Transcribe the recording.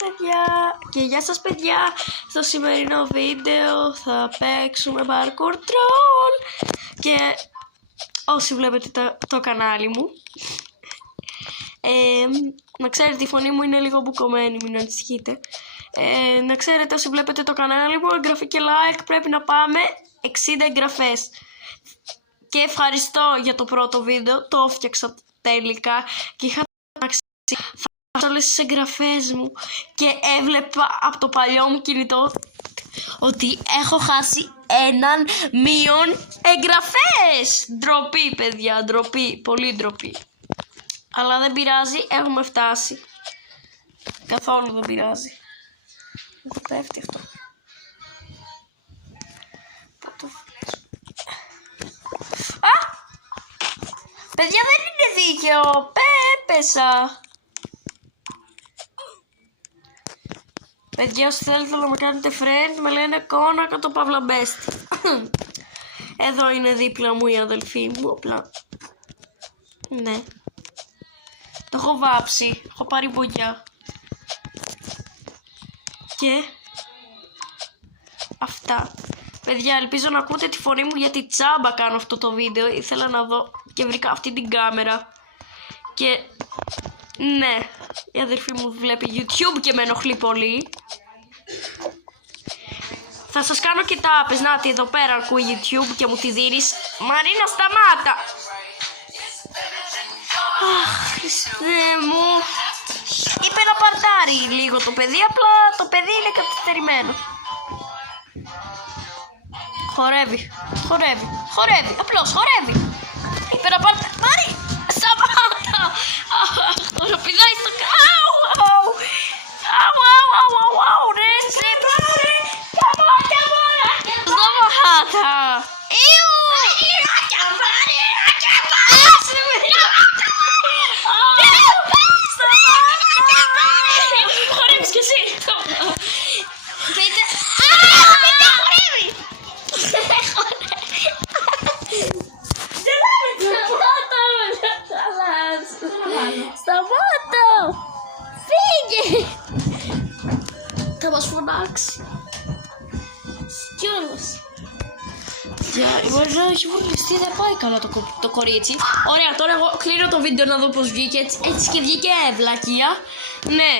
παιδιά! Και γεια σας παιδιά! Στο σημερινό βίντεο θα παίξουμε parkour troll. Και όσοι βλέπετε το κανάλι μου, να ξέρετε η φωνή μου είναι λίγο μπουκωμένη, μην ανησυχείτε. Να ξέρετε όσοι βλέπετε το κανάλι μου, εγγραφή και like, πρέπει να πάμε 60 εγγραφές. Και ευχαριστώ για το πρώτο βίντεο, το έφτιαξα τελικά και είχα όλες τις εγγραφές μου και έβλεπα από το παλιό μου κινητό ότι έχω χάσει 1.000.000 εγγραφές. Ντροπή παιδιά, ντροπή, πολύ ντροπή. Αλλά δεν πειράζει, έχουμε φτάσει. Καθόλου δεν πειράζει. Μου πέφτει αυτό. Α! Παιδιά, δεν είναι δίκαιο. Πέπεσα. Παιδιά, όσοι θέλετε να με κάνετε friend, με λένε Κόνακο το Παυλαμπέστη. Εδώ είναι δίπλα μου η αδελφή μου, απλά. Ναι. Το έχω βάψει, έχω πάρει μπογιά. Και αυτά. Παιδιά, ελπίζω να ακούτε τη φωνή μου γιατί τσάμπα κάνω αυτό το βίντεο. Ήθελα να δω και βρήκα αυτή την κάμερα. Και ναι, η αδερφή μου βλέπει YouTube και με ενοχλεί πολύ. Θα σας κάνω και τάπες. Νάτι, εδώ πέρα ακούει YouTube και μου τη δίνεις. Μαρίνα, σταμάτα. Αχ, Χριστέ μου. Είπε να παρτάρει λίγο το παιδί, απλά το παιδί είναι καθυστερημένο. Χορεύει, χορεύει, χορεύει, απλώς χορεύει. Είπε να παρτάρει. Μάρι, σταμάτα. Αχ, τώρα πηδάει στο κάου. Αου, αου, αου, αου, αου, ρε, σε πάρε. Σταμάτα. Ιου. Χορεύεις κι εσύ. Πείτε. Σταμάτα! Φύγε! Θα μας φωνάξει. Κιόλας. Μπορεί να έχει βολιστεί, δεν πάει καλά το κορίτσι. Ωραία, τώρα εγώ κλείνω το βίντεο να δω πως βγήκε. Έτσι και βγήκε βλακεία. Ναι.